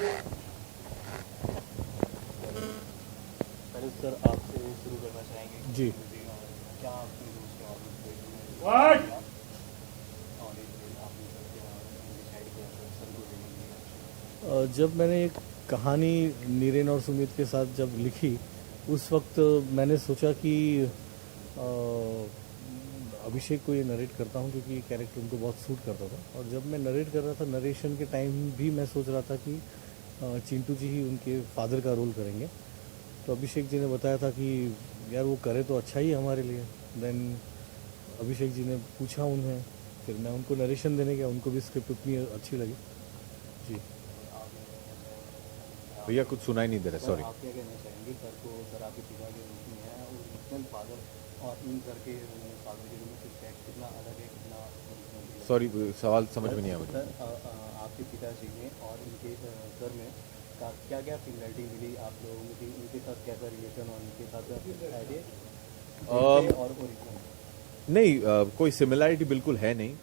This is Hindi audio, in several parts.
पहले सर आपसे शुरू करना चाहेंगे जी। क्या आपकी दूसरी ऑडिट आपने डिसाइड किया सर को देने के लिए? जब मैंने एक कहानी नीरेन और सुमित के साथ जब लिखी, उस वक्त मैंने सोचा कि अ, अभिषेक को ये नरेट करता हूँ क्योंकि ये कैरेक्टर उनको बहुत सूट करता था। और जब मैं नरेट कर रहा था, नरेशन के टाइम भी मैं सोच रहा था कि चिंटू जी ही उनके फादर का रोल करेंगे। तो अभिषेक जी ने बताया था कि यार वो करे तो अच्छा ही है हमारे लिए। देन अभिषेक जी ने पूछा उन्हें, फिर मैं उनको नरेशन देने गया, उनको भी स्क्रिप्ट उतनी अच्छी लगी। जी। भैया कुछ सुनाई नहीं दे रहा, सॉरी। आप क्या कहना चाहेंगे सर को? सर आपके पिता के रूप में है और ओरिजिनल फादर और इन सर के फादर के रूप में कितना अलग है, कितना original है? सॉरी, सवाल समझ में नहीं आया मुझे। सर आपके पिताजी में और इनके सर में क्या क्या सिमिलरिटी मिली आप लोगों की? इनके साथ कैसा रिलेशन और इनके साथ आइडिया और ओरिजिनल? नहीं, कोई सिमिलैरिटी बिल्कुल है नहीं।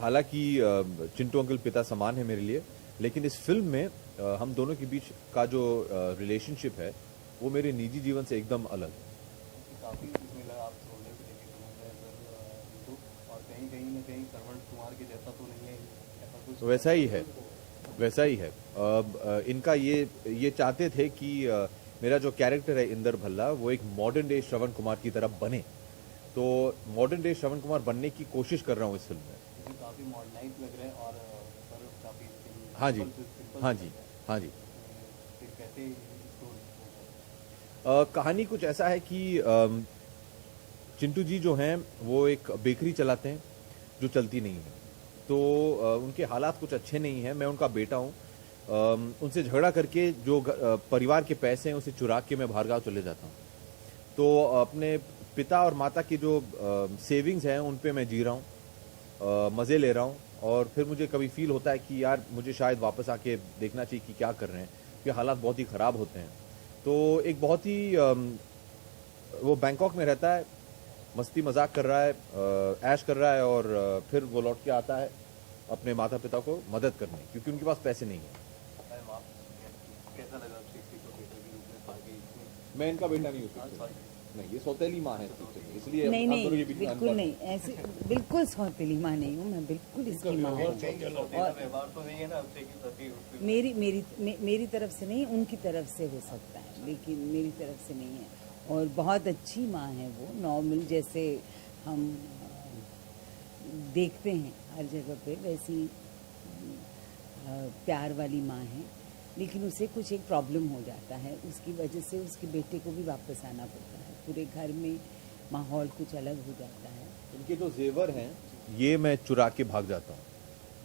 हालांकि चिंटू अंकल पिता समान है मेरे लिए, लेकिन इस फिल्म में हम दोनों के बीच का जो रिलेशनशिप है वो मेरे निजी जीवन से एकदम अलग है। काफ़ी इसमें लगा आप सोलर भी लेके घूम रहे हैं सर इनको, और कहीं कहीं ना कहीं श्रवण कुमार के जैसा तो नहीं है, ऐसा कुछ वैसा ही है, वैसा ही है। इनका ये चाहते थे कि मेरा जो कैरेक्टर है इंदर भल्ला वो एक मॉडर्न डे श्रवण कुमार की तरह बने, तो मॉडर्न डे श्रवण कुमार बनने की कोशिश कर रहा हूँ इस फिल्म में। क्योंकि काफ़ी मॉडर्नाइज लग रहे हैं और सर काफ़ी हाँ जी, हाँ जी, हाँ जी। फिर कैसे इसको कहानी कुछ ऐसा है कि चिंटू जी जो हैं वो एक बेकरी चलाते हैं जो चलती नहीं है। तो उनके हालात कुछ अच्छे नहीं हैं। मैं उनका बेटा हूँ। उनसे झगड़ा करके जो परिवार के पैसे हैं उसे चुरा के मैं बाहर गाँव चले जाता हूँ। तो अपने पिता और माता की जो सेविंग्स हैं उन पे मैं जी रहा हूँ, मज़े ले रहा हूँ। और फिर मुझे कभी फील होता है कि यार मुझे शायद वापस आके देखना चाहिए कि क्या कर रहे हैं, क्योंकि हालात बहुत ही ख़राब होते हैं। तो एक बहुत ही वो बैंकॉक में रहता है, मस्ती मजाक कर रहा है, ऐश कर रहा है, और फिर वो लौट के आता है अपने माता पिता को मदद करने, क्योंकि उनके पास पैसे नहीं है। कैसा लगा शेखी को बेटे के रूप में पाके इसमें? मैं इनका बेटा नहीं हूँ, नहीं, ये सौतेली माँ है इस पिक्चर में, इसलिए नहीं हम दोनों के नहीं, बीच में बिल्कुल अनबन है। नहीं, ऐसे बिल्कुल सौतेली माँ नहीं हूँ मैं, बिल्कुल इसकी माँ हूँ। और व्यवहार तो नहीं है ना आपसे कि प्रति मेरी मेरी मेरी तरफ से नहीं, उनकी तरफ से हो सकता है, लेकिन मेरी तरफ से नहीं है। और बहुत अच्छी माँ है वो, नॉर्मल जैसे हम देखते हैं हर जगह पे, वैसी प्यार वाली माँ है। लेकिन उसे कुछ एक प्रॉब्लम हो जाता है, उसकी वजह से उसके बेटे को भी वापस आना पड़ता है। पूरे घर में माहौल कुछ अलग हो जाता है। इनके जो जेवर हैं ये मैं चुरा के भाग जाता हूँ।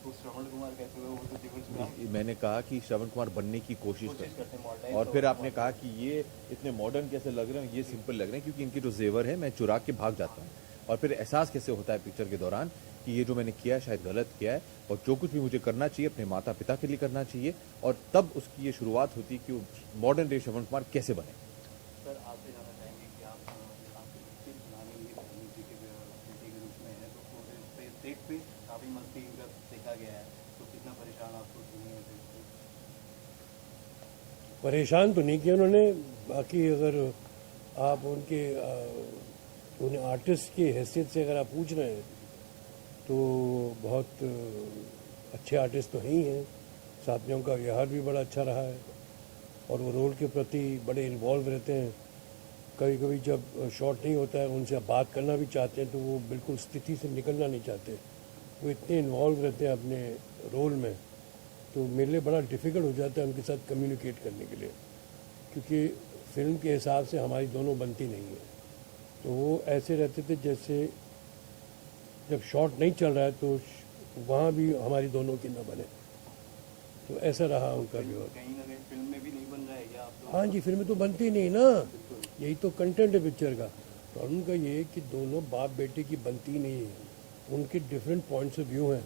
तो श्रवण कुमार कैसे हुए? वो तो जीवन चुरा मैंने कहा कि श्रवण कुमार बनने की कोशिश करते करते हैं, हैं, modern और तो फिर आपने कहा कि ये इतने मॉडर्न कैसे लग रहे हैं, ये सिंपल लग रहे हैं, क्योंकि इनके जो जेवर है मैं चुरा के भाग जाता हूँ। और फिर एहसास कैसे होता है पिक्चर के दौरान कि ये जो मैंने किया है शायद गलत किया है, और जो कुछ भी मुझे करना चाहिए अपने माता पिता के लिए करना चाहिए, और तब उसकी ये शुरुआत होती है कि मॉडर्न डे श्रवण कुमार कैसे बने। सर आपसे जानना चाहेंगे कि आप आपके बच्चे बनाने लिए बहनी जी के बेटे के रूप में है, तो उस पे सेट पे काफ़ी मस्ती का देखा गया है, तो कितना परेशान आपको सुनिए? परेशान तो नहीं किया उन्होंने। बाकी अगर आप उन्हें आर्टिस्ट की हैसियत से अगर आप पूछ रहे हैं तो बहुत अच्छे आर्टिस्ट तो ही हैं। साथ में उनका व्यवहार भी बड़ा अच्छा रहा है और वो रोल के प्रति बड़े इन्वॉल्व रहते हैं। कभी कभी जब शॉट नहीं होता है, उनसे बात करना भी चाहते हैं तो वो बिल्कुल स्थिति से निकलना नहीं चाहते। वो इतने इन्वॉल्व रहते हैं अपने रोल में, तो मेरे लिए बड़ा डिफ़िकल्ट हो जाता है उनके साथ कम्युनिकेट करने के लिए, क्योंकि फिल्म के हिसाब से हमारी दोनों बनती नहीं है। तो वो ऐसे रहते थे जैसे जब शॉट नहीं चल रहा है तो वहाँ भी हमारी दोनों की न बने, तो ऐसा रहा उनका व्यवहार। कहीं ना कहीं फिल्म में भी नहीं बन रहा है या आप लोग? हाँ जी, फिल्में तो बनती नहीं ना, यही तो कंटेंट है पिक्चर का। प्रॉब्लम का ये है कि दोनों बाप बेटे की बनती नहीं है, उनके डिफरेंट पॉइंट्स ऑफ व्यू हैं।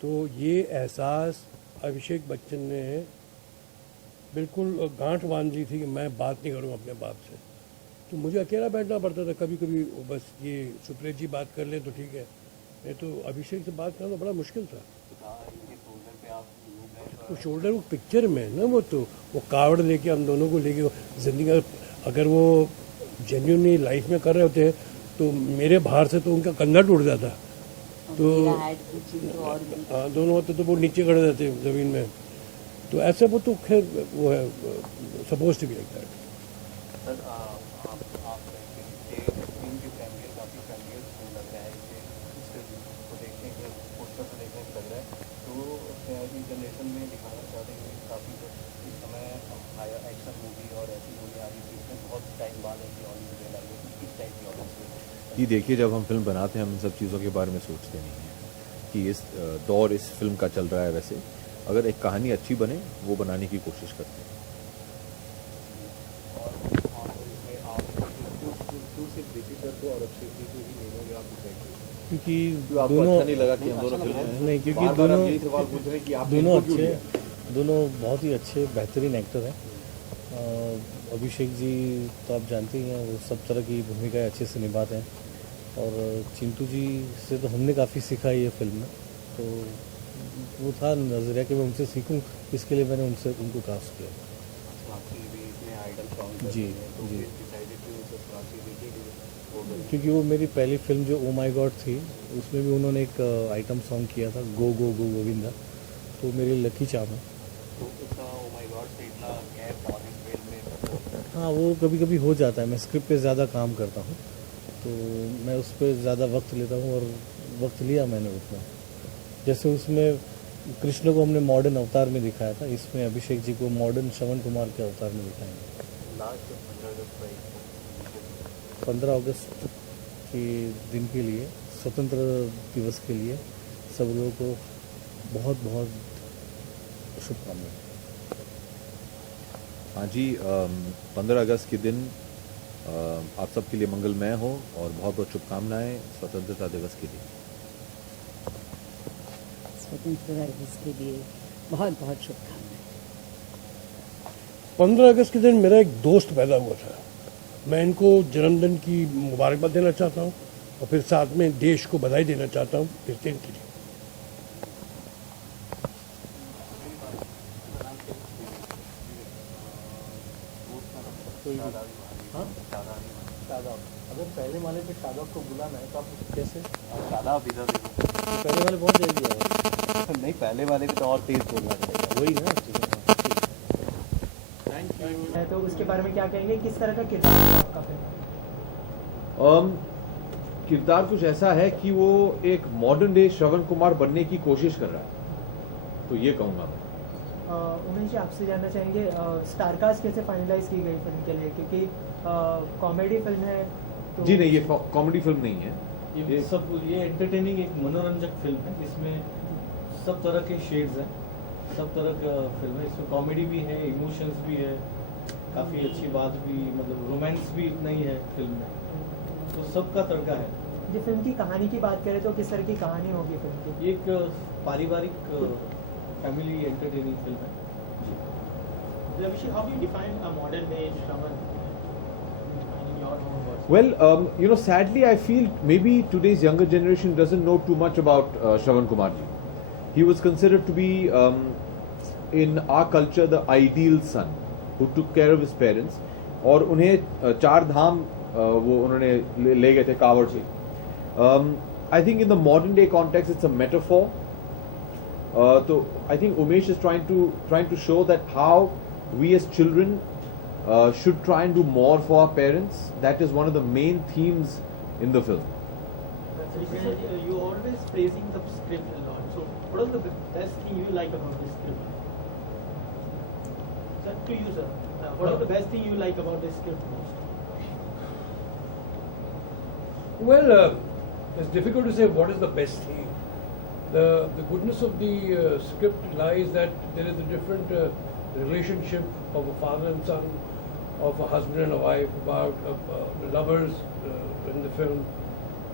तो ये एहसास अभिषेक बच्चन ने बिल्कुल गांठ बांध दी थी कि मैं बात नहीं करूँगा अपने बाप से। तो मुझे अकेला बैठना पड़ता था कभी कभी, बस ये सुप्रीत जी बात कर लें तो ठीक है, नहीं तो अभिषेक से बात करना बड़ा मुश्किल था। इनके शोल्डर पे आप लोग हैं, तो वो शोल्डर वो पिक्चर में है ना, वो कावड़ लेके हम दोनों को लेके जिंदगी, अगर वो जेन्युइनली लाइफ में कर रहे होते तो मेरे भार से तो उनका कंधा टूट जाता, तो दोनों होते तो वो नीचे खड़े रहते जमीन में। तो ऐसे वो तो खैर वो है suppose to be like that. Sir आप फिल्म की प्रीमियर काफ़ी प्रीमियर लग रहा है कि इस फिल्म को देखने के पोस्टर को देखने को लग रहा है, तो इस जनरेशन में दिखाना चाहते हैं कि काफ़ी इस समय एक्शन मूवी और ऐसी मूवी आ रही थी, इसमें बहुत टाइम बाद ऐसी हॉलीवुड में आई है, किस टाइप की ऑडियंस में? कि देखिए, जब हम फिल्म बनाते हैं हम इन सब चीज़ों के बारे में सोचते नहीं हैं कि इस दौर इस फिल्म का चल रहा है। वैसे अगर एक कहानी अच्छी बने वो बनाने की कोशिश करते हैं। और इसमें आप क्यों सिर्फ ऋषि सर को और अक्षय जी को ही ले लोगे आप डिसाइड? क्योंकि आपको दोनों अच्छा नहीं लगा कि हम दोनों फिल्म में नहीं, क्योंकि बार-बार आप दोनों यही सवाल पूछ रहे हैं कि आप दोनों इनको क्यों अच्छे, लिया? दोनों बहुत ही अच्छे बेहतरीन एक्टर हैं। अभिषेक जी तो आप जानते ही हैं, वो सब तरह की भूमिकाएं अच्छे से निभाते हैं, और चिंटू जी से तो हमने काफ़ी सीखा ये फिल्म में। तो वो था नज़रिया कि मैं उनसे सीखूं, इसके लिए मैंने उनको कास्ट किया। आपकी भी इसमें आइडल सॉन्ग जी, तो जी। डिसाइडेड टू सब्सक्राइब वीडियो क्योंकि वो मेरी पहली फिल्म जो ओ माई गॉड थी, उसमें भी उन्होंने एक आइटम सॉन्ग किया था, गो गो गो गोविंदा, तो मेरी लकी चार्म है। तो उसका ओ माय गॉड से इतना गैप और इस फिल्म में हाँ, वो कभी कभी हो जाता है, मैं स्क्रिप्ट पे ज़्यादा काम करता हूँ तो मैं उस पर ज़्यादा वक्त लेता हूँ, और वक्त लिया मैंने उतना। जैसे उसमें कृष्ण को हमने मॉडर्न अवतार में दिखाया था, इसमें अभिषेक जी को मॉडर्न श्रवण कुमार के अवतार में दिखाएंगे। लास्ट 15 अगस्त के दिन के लिए, स्वतंत्र दिवस के लिए सब लोगों को बहुत बहुत शुभकामनाएं। हाँ जी, 15 अगस्त के दिन आप सबके लिए मंगलमय हो और बहुत बहुत शुभकामनाएं स्वतंत्रता दिवस के लिए। स्वतंत्रता दिवस के लिए बहुत बहुत शुभकामनाएं। 15 अगस्त के दिन मेरा एक दोस्त पैदा हुआ था, मैं इनको जन्मदिन की मुबारकबाद देना चाहता हूँ और फिर साथ में देश को बधाई देना चाहता हूँ इस दिन के लिए। हाँ, शादाब, अगर पहले वाले पे शादाब को बुलाना है तो आप कैसे? शादाब इधर पहले वाले बहुत तेज दिया नहीं, पहले वाले भी तो और तेज बोलना पड़ेगा। वही ना। है तो उसके बारे में क्या कहेंगे, किस तरह का किरदार है आपका फिल्म? किरदार कुछ ऐसा है कि वो एक मॉडर्न डे श्रवण कुमार बनने की कोशिश कर रहा है, तो ये कहूँगा मैं। उमेश जी, आपसे जानना चाहेंगे स्टारकास्ट कैसे फाइनलाइज की गई फिल्म के लिए, क्योंकि कॉमेडी फिल्म है तो जी नहीं, ये कॉमेडी फिल्म नहीं है। ये एंटरटेनिंग एक मनोरंजक फिल्म है, इसमें सब तरह के शेड्स हैं, सब तरह का फिल्म है। इसमें कॉमेडी भी है, इमोशंस भी है, काफ़ी अच्छी बात भी, मतलब रोमांस भी इतना ही है फिल्म में, तो सबका तड़का है। जो फिल्म की कहानी की बात करें तो किस तरह की कहानी होगी फिल्म की? ये एक पारिवारिक फैमिली एंटरटेनिंग फिल्म है। Abhishek, how do you define a modern day Shravan in your own words? Well, sadly, I feel maybe today's younger generation doesn't know too much about Shravan Kumarji. He was considered to be, in our culture, the ideal son who took care of his parents. और उन्हें 4 धाम वो उन्होंने ले गए थे कावड़ से. I think in the modern day context, it's a metaphor. So I think Umesh is trying to show that how we as children should try and do more for our parents. That is one of the main themes in the film. So, you always praising the script a lot. So, what is the best thing you like about this script? That to you, sir. What is the best thing you like about this script most? Well, it's difficult to say what is the best thing. The goodness of the script lies that there is a different relationship of a father and son, of a husband and a wife, about lovers in the film,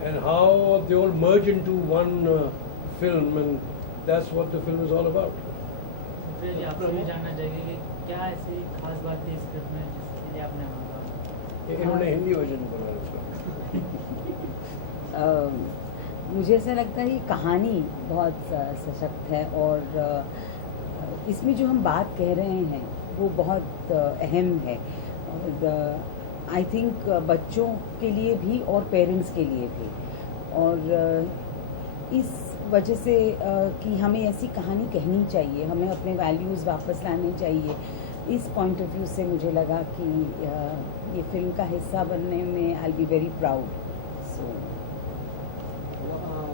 and how they all merge into one film, and that's what the film is all about. फिर आपसे भी जानना चाहिए कि क्या ऐसी खास बात थी स्क्रिप्ट में जिसके लिए आपने मांगा? इन्होंने हिंदी वर्जन बनाया उसका। मुझे ऐसा लगता है कि कहानी बहुत सशक्त है और इसमें जो हम बात कह रहे हैं वो बहुत अहम है और आई थिंक बच्चों के लिए भी और पेरेंट्स के लिए भी। और इस वजह से कि हमें ऐसी कहानी कहनी चाहिए, हमें अपने वैल्यूज़ वापस लाने चाहिए, इस पॉइंट ऑफ व्यू से मुझे लगा कि ये फिल्म का हिस्सा बनने में I be very proud. So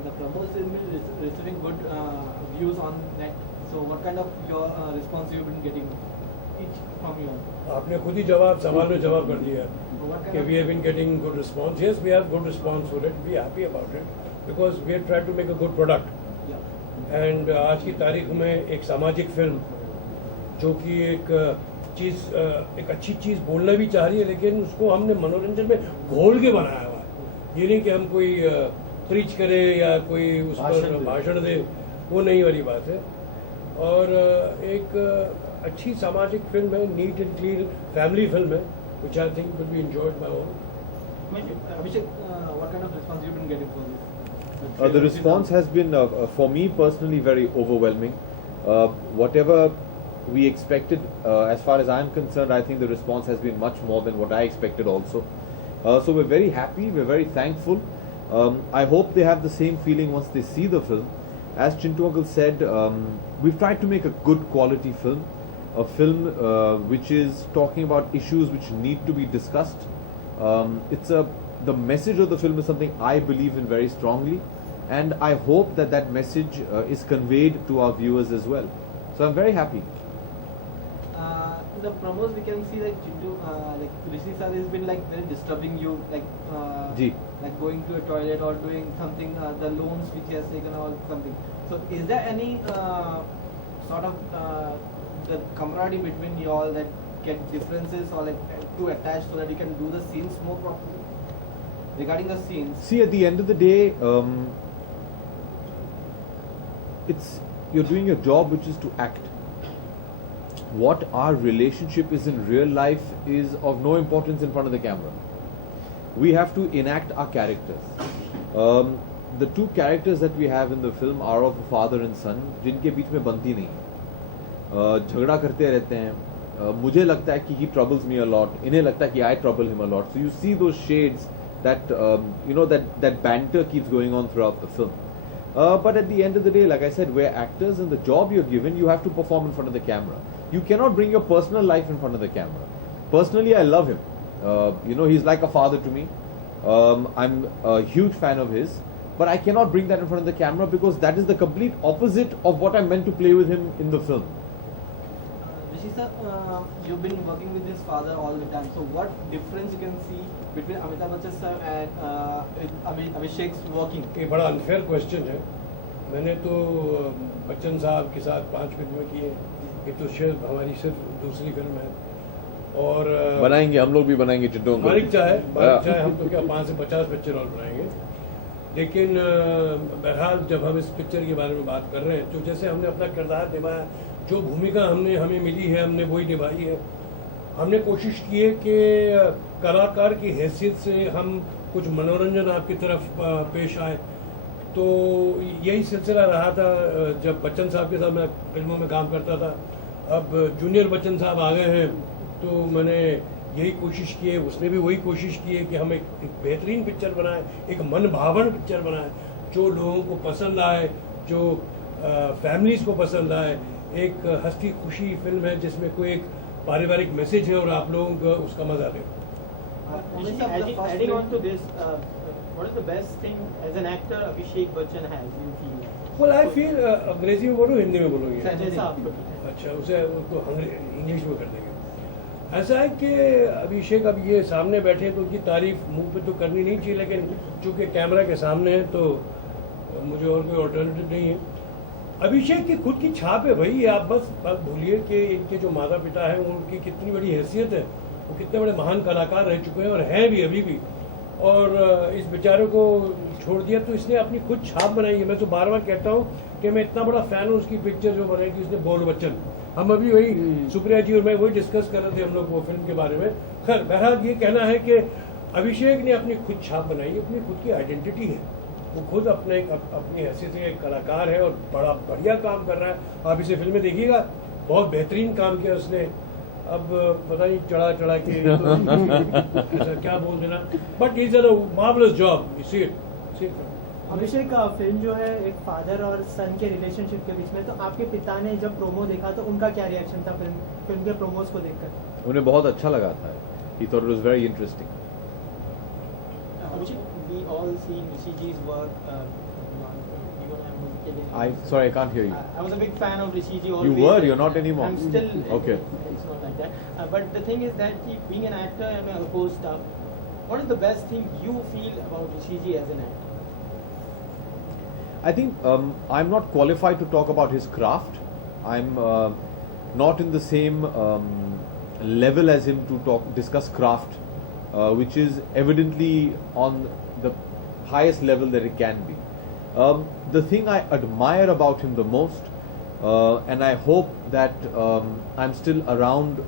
The promos is receiving good views on net. So what kind of your response you've been getting each from you? आपने खुद ही सवाल में जवाब कर दिया What कि kind we have been getting good response. Yes, we have good response for it. Be happy about it because we have tried to make a good product. yeah. And आज की तारीख में एक सामाजिक फिल्म जो कि एक अच्छी चीज़ बोलना भी चाह रही है, लेकिन उसको हमने मनोरंजन में घोल के बनाया हुआ है। ये नहीं कि हम कोई प्रीच करे या कोई उस पर भाषण दे, वो नहीं वाली बात है। और एक अच्छी सामाजिक फिल्म है, neat and clean family film है, which I think will be enjoyed by all. Abhishek, what kind of response you've been getting for this? The response has been, for me personally, very overwhelming. Whatever we expected, as far as I'm concerned, I think the response has been much more than what I expected also. So we're very happy, we're very thankful. I hope they have the same feeling once they see the film. As Chintu Uncle said, we've tried to make a good quality film, a film which is talking about issues which need to be discussed. The message of the film is something I believe in very strongly, and I hope that that message is conveyed to our viewers as well. So I'm very happy. In the promos we can see like Chintu, like Rishi sir has been like very disturbing you, Ji. like going to a toilet or doing something, the loans which he has taken or something. So is there any sort of the camaraderie between you all that get differences or like to attach so that you can do the scenes more properly? Regarding the scenes, See, at the end of the day, you're doing your job, which is to act. What our relationship is in real life is of no importance in front of the camera. We have to enact our characters. The two characters that we have in the film are of a father and son, जिनके बीच में बनती नहीं है, झगड़ा करते रहते हैं। मुझे लगता है कि he troubles me a lot, इन्हें लगता है कि I trouble him a lot. So you see those shades that that banter keeps going on throughout the film. But at the end of the day, like I said, we're actors, and the job you're given, you have to perform in front of the camera. You cannot bring your personal life in front of the camera. Personally, I love him. He's like a father to me. I'm a huge fan of his, but I cannot bring that in front of the camera because that is the complete opposite of what I'm meant to play with him in the film. Rishi sir, you've been working with his father all the time. So what difference you can see between Amitabh Bachchan sir and Abhishek's working? ये बड़ा अनफेयर क्वेश्चन है। मैंने तो बच्चन साहब के साथ 5 फिल्में की हैं, ये तो शायद हमारी सिर्फ दूसरी फिल्म है। और बनाएंगे, हम लोग भी बनाएंगे चिट्टू अंकल। बारीक चाहे हम तो क्या 5 से 50 पिक्चर और बनाएंगे। लेकिन बहरहाल जब हम इस पिक्चर के बारे में बात कर रहे हैं, तो जैसे हमने अपना किरदार निभाया, जो भूमिका हमें मिली है, हमने वही निभाई है। हमने कोशिश की है कि कलाकार की हैसियत से हम कुछ मनोरंजन आपकी तरफ पेश आए। तो यही सिलसिला रहा था जब बच्चन साहब के साथ मैं फिल्मों में काम करता था। अब जूनियर बच्चन साहब आ गए हैं, तो मैंने यही कोशिश की है, उसने भी वही कोशिश की है कि हम एक बेहतरीन पिक्चर बनाएं, एक मन भावन पिक्चर बनाएं, जो लोगों को पसंद आए, जो फैमिलीज़ को पसंद आए। एक हंसी खुशी फिल्म है जिसमें कोई एक पारिवारिक मैसेज है और आप लोगों को उसका मजा लें। Adding on to this, what is the best thing as an actor Abhishek Bachchan has you feel? Well, I feel अंग्रेजी में बोलो, हिंदी में बोलोगे? जैसा आपको ठीक है। अच्छा, उसे उसको इंग्लिश में कर देंगे। ऐसा है कि अभिषेक अब ये सामने बैठे हैं तो उनकी तारीफ मुंह पे तो करनी नहीं चाहिए, लेकिन चूंकि कैमरा के सामने है तो मुझे और कोई ऑल्टरनेटिव नहीं है। अभिषेक की खुद की छाप है भाई, आप बस भूलिए कि इनके जो माता पिता हैं उनकी कितनी बड़ी हैसियत है, वो कितने बड़े महान कलाकार रह चुके हैं और हैं भी अभी भी। और इस बेचारे को छोड़ दिया तो इसने अपनी खुद छाप बनाई है। मैं तो बार बार कहता हूँ कि मैं इतना बड़ा फैन हूँ उसकी पिक्चर जो बनाई थी उसने, बोल बच्चन। हम अभी वही सुप्रिया जी और मैं वही डिस्कस कर रहे थे हम लोग वो फिल्म के बारे में। खैर बहरहाल ये कहना है कि अभिषेक ने अपनी खुद छाप बनाई है, अपनी खुद की आइडेंटिटी है, वो खुद अपनी हैसियत से एक कलाकार है और बड़ा बढ़िया काम कर रहा है। आप इसे फिल्में देखिएगा बहुत बेहतरीन काम किया उसने. अब पता नहीं चढ़ा के तो ऐसा क्या बोल देना, but is a marvellous job. You see it. Abhishek film जो है एक फादर और सन के रिलेशनशिप के बीच में, तो आपके पिता ने जब प्रोमो देखा तो उनका क्या रिएक्शन था फिल्म के प्रोमोस को देखकर? उन्हें बहुत अच्छा लगा था. He thought it was very interesting. Abhishek, we all see Rishiji's work. Sorry, I can't hear you. I was a big fan of Rishiji always. You were? You're not anymore. I'm still. Okay. It's not like that. But the thing is that being an actor and a co-star, what is the best thing you feel about Rishiji as an actor? I think I'm not qualified to talk about his craft. I'm not in the same level as him to discuss craft, which is evidently on the highest level that it can be. The thing I admire about him the most, and I hope that I'm still around,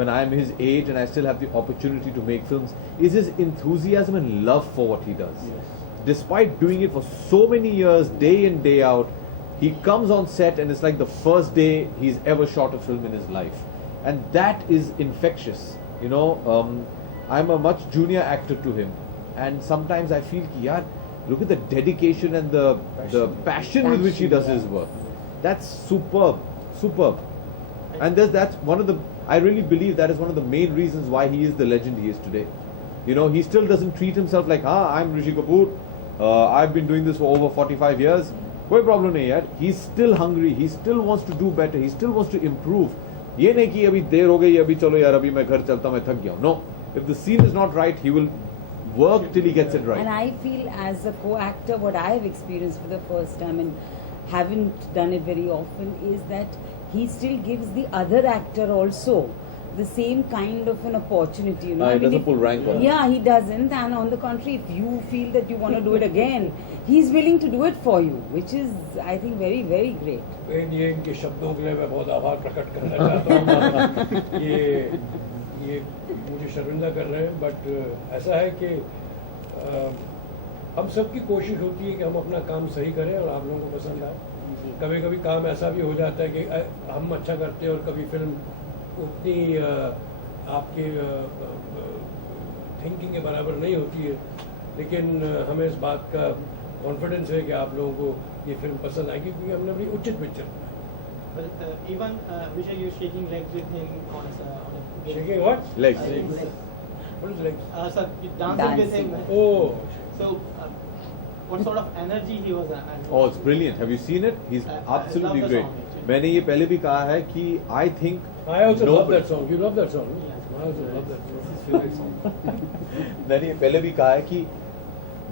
when I'm his age and I still have the opportunity to make films, is his enthusiasm and love for what he does. Yes. Despite doing it for so many years, day in, day out, he comes on set and it's like the first day he's ever shot a film in his life. And that is infectious. I'm a much junior actor to him. And sometimes I feel, yaar, look at the dedication and the passion with which he does his work. That's superb, superb. And that's one of the, I really believe that is one of the main reasons why he is the legend he is today. He still doesn't treat himself like, I'm Rishi Kapoor. I've been doing this for over 45 years. कोई प्रॉब्लम नहीं यार. He's still hungry. He still wants to do better. He still wants to improve. ये नहीं कि अभी देर हो गई, अभी चलो यार, अभी मैं घर चलता, मैं थक गया हूँ. No. If the scene is not right, he will work till he gets it right. And I feel as a co-actor, what I have experienced for the first time and haven't done it very often, is that he still gives the other actor also the same kind of an opportunity. He doesn't pull rank on it. Yeah, he doesn't. And on the contrary, if you feel that you want to do it again, he's willing to do it for you, which is, I think, very, very great. ये इनके शब्दों के लिए मैं बहुत आभार प्रकट करना चाहता हूँ. ये मुझे शर्मिंदा कर रहे हैं, बट ऐसा है कि हम सबकी कोशिश होती है कि हम अपना काम सही करें और आप लोगों को पसंद आए. कभी कभी काम ऐसा भी हो जाता है कि हम अच्छा करते हैं और कभी फिल्म उतनी आपके थिंकिंग के बराबर नहीं होती है, लेकिन हमें इस बात का कॉन्फिडेंस है कि आप लोगों को ये फिल्म पसंद आएगी क्योंकि हमने अपनी उचित पिक्चर बनाई. But even Vijay, you're shaking legs with him on a Shaking what? Legs. What is legs? Sir, dancing with him. Oh. So, what sort of energy he was? Oh, it's brilliant. Have you seen it? He's absolutely I love the great. song, actually. मैंने ये पहले भी कहा है कि I think I also love nobody- that song. You love that song? Yes. I also love that song. His favorite song. मैंने ये पहले भी कहा है कि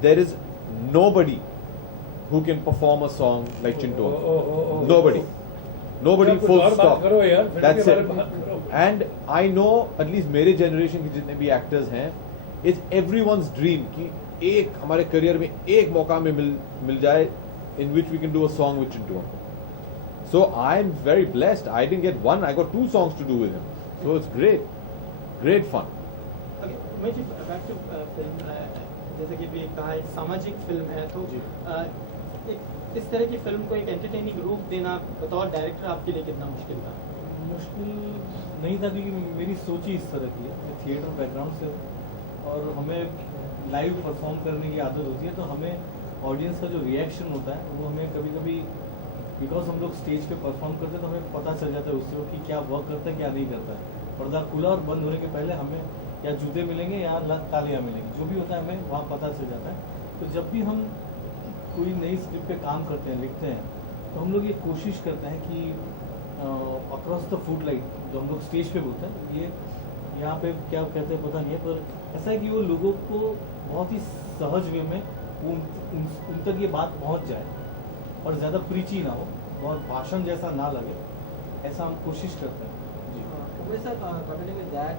there is nobody who can perform a song like Chintu. Nobody. Nobody, यार, कुछ full और बात stop. करो यार, फिल्म That's के बारे it. में बात करो. And I know, at least मेरे generation के जितने भी actors हैं, it's everyone's dream कि एक हमारे career में एक मौका में मिल जाए in which we can do a song with Chintu. So I'm very blessed. I didn't get one. I got 2 songs to do with him. So it's great. Great fun. Okay, Umesh, back to film. जैसे कि भी कहा एक सामाजिक फिल्म है, तो इस तरह की फिल्म को एक एंटरटेनिंग रूप देना बतौर डायरेक्टर आपके लिए कितना मुश्किल था? मुश्किल नहीं था क्योंकि मेरी सोच ही इस तरह की है. मैं थिएटर बैकग्राउंड से हूँ और हमें लाइव परफॉर्म करने की आदत होती है, तो हमें ऑडियंस का जो रिएक्शन होता है वो हमें कभी कभी, बिकॉज हम लोग स्टेज पे परफॉर्म करते हैं तो हमें पता चल जाता है उससे वो कि क्या वर्क करता है क्या नहीं करता है. पर्दा खुला और बंद होने के पहले हमें या जूते मिलेंगे या तालियां मिलेंगी, जो भी होता है हमें वहाँ पता चल जाता है. तो जब भी हम कोई नई स्क्रिप्ट पे काम करते हैं, लिखते हैं, तो हम लोग ये कोशिश करते हैं कि अक्रॉस द फुट लाइट जो हम लोग स्टेज पे बोलते हैं, ये यहाँ पे क्या कहते हैं पता नहीं है, पर ऐसा है कि वो लोगों को बहुत ही सहज वे में उन तक ये बात पहुँच जाए और ज़्यादा प्रीची ना हो, बहुत भाषण जैसा ना लगे, ऐसा हम कोशिश करते हैं. Sir, continuing with that,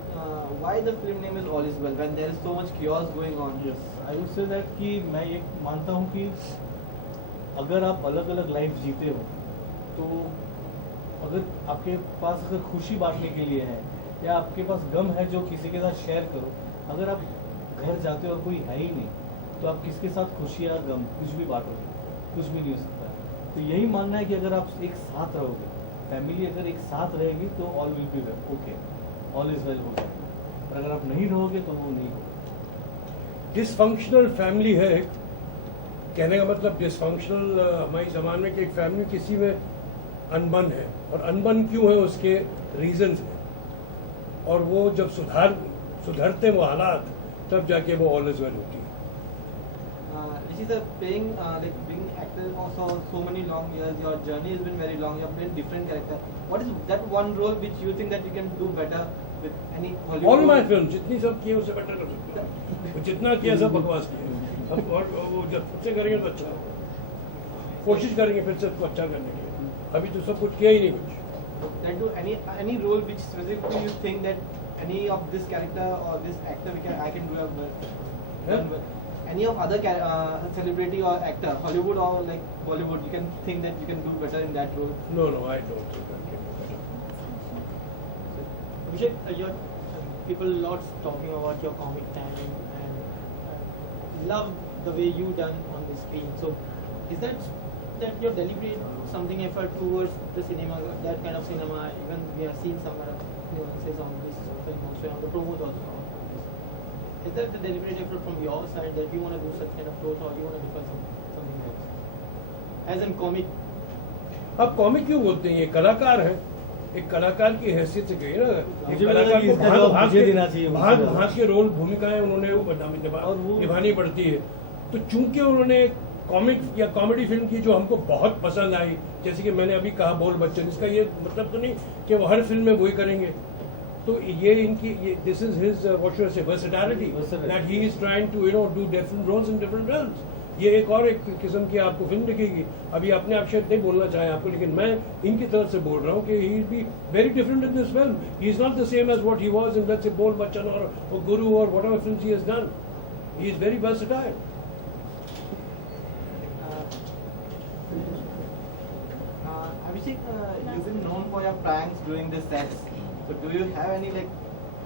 why the film name is All Is Well when there is so much chaos going on? Yes, I would say that कि मैं ये मानता हूँ कि अगर आप अलग अलग लाइफ जीते हो, तो अगर आपके पास अगर खुशी बांटने के लिए है या आपके पास गम है जो किसी के साथ शेयर करो, अगर आप घर जाते हो और कोई है ही नहीं, तो आप किसके साथ खुशी या गम कुछ भी बांटोगे, कुछ भी नहीं हो सकता है. तो यही मानना है कि अगर आप एक साथ रहोगे फैमिली अगर एक साथ रहेगी तो all will be okay, all is well हो जाएगा, पर अगर आप नहीं रहोगे तो वो नहीं होगा। डिसफंक्शनल फैमिली है, कहने का मतलब डिसफंक्शनल हमारे ज़माने में कि एक फैमिली किसी में अनबन है, और अनबन क्यों है उसके रीजंस हैं, और वो जब सुधरते वो हालात, तब जाके वो ऑल इज वेल होती है। Rishi sir, playing like being actor also so many long years, your journey has been very long. You have played different character. What is that one role which you think that you can do better with any Hollywood? All my role? Film जितनी सब किए उससे बेटर कर सकते हैं। वो जितना किया सब बकवास किया, हम और वो जब खुद से करेंगे तो अच्छा होगा, कोशिश करेंगे फिर से उसको अच्छा करने की। अभी तो सब कुछ किया ही नहीं कुछ। That do any role which specifically you think that any of this character or this actor I can do a Yeah. any of other celebrity or actor, Hollywood or like Bollywood, you can think that you can do better in that role? No, I don't think I can do better. Abhishek, people lots talking about your comic timing and love the way you done on the screen. So, is that your deliberate something effort towards the cinema, that kind of cinema? Even we have seen some kind of nuances on this film also, on the promos also. Is that the deliberate effort from your side that you want to do such kind of roles, or you want to differ something else? As in comic. अब कॉमिक क्यों बोलते हैं, ये कलाकार है, एक कलाकार की हैसियत से कहिए ना। एक मुझे कलाकार लगा कि को इसका जवाब भाग मुझे देना चाहिए, मुझे भाग लगा। भाग के रोल भूमिकाएं उन्होंने वो और वो- निभानी पड़ती है। तो चूंकि उन्होंने कॉमिक या कॉमेडी फिल्म की जो हमको बहुत पसंद आई, जैसे कि मैंने अभी कहा बोल बच्चन, इसका ये मतलब तो नहीं कि वो हर फिल्म में वही करेंगे। तो ये इनकी this is his what should I say versatility, that he is trying to do different roles in different films. ये एक और एक किस्म की आपको फिल्म दिखेगी। अभी अपने आप शायद नहीं बोलना चाहे आपको, लेकिन मैं इनकी तरफ से बोल रहा हूँ कि he will be very different in this film. He is not the same as what he was in let's say Bol Bachchan और गुरु और whatever films he has done. He is very versatile. Abhishek, you've been known for your pranks during the sets. So do you have any like?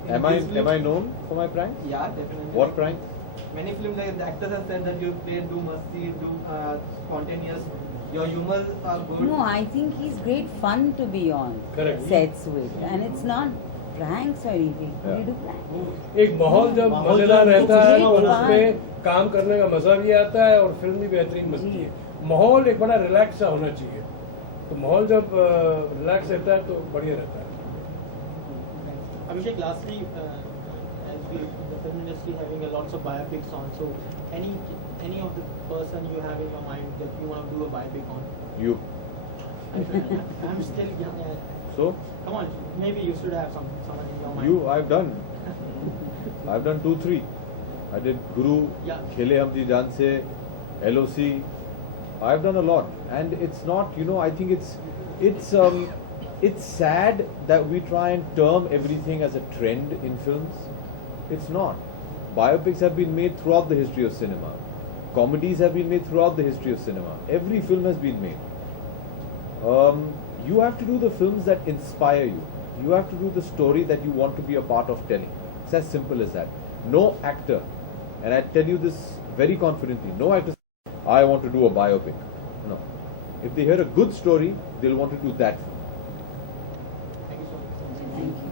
in Am I this film- known for my pranks? Yeah, definitely. What Like, prank? Many films like the actors have said that you played do masti, do spontaneous. Your humor are good. No, I think he's great fun to be on Correct. sets with, and it's not pranks or anything. Yeah. We do pranks. एक माहौल जब माहौल मजेदार जब रहता है it's और great उसमें काम करने का मजा भी आता है और फिल्म भी बेहतरीन बनती है। माहौल एक बड़ा रिलैक्स सा होना चाहिए, तो माहौल जब रिलैक्स रहता है तो बढ़िया रहता है। Abhishek, lastly, as we the film industry having a lots of biopics on, so any of the person you have in your mind that you want to do a biopic on? You. I'm still young. So? Come on, maybe you should have someone in your mind. You, I've done 2, 3. I did Guru, Yeah. Khele Hamdi Jaan Se, LOC. I've done a lot, and it's not, I think it's sad that we try and term everything as a trend in films. It's not. Biopics have been made throughout the history of cinema. Comedies have been made throughout the history of cinema. Every film has been made. You have to do the films that inspire you. You have to do the story that you want to be a part of telling. It's as simple as that. No actor, and I tell you this very confidently, no actor says, I want to do a biopic. No. If they hear a good story, they'll want to do that film. Thank you so much. Thank you.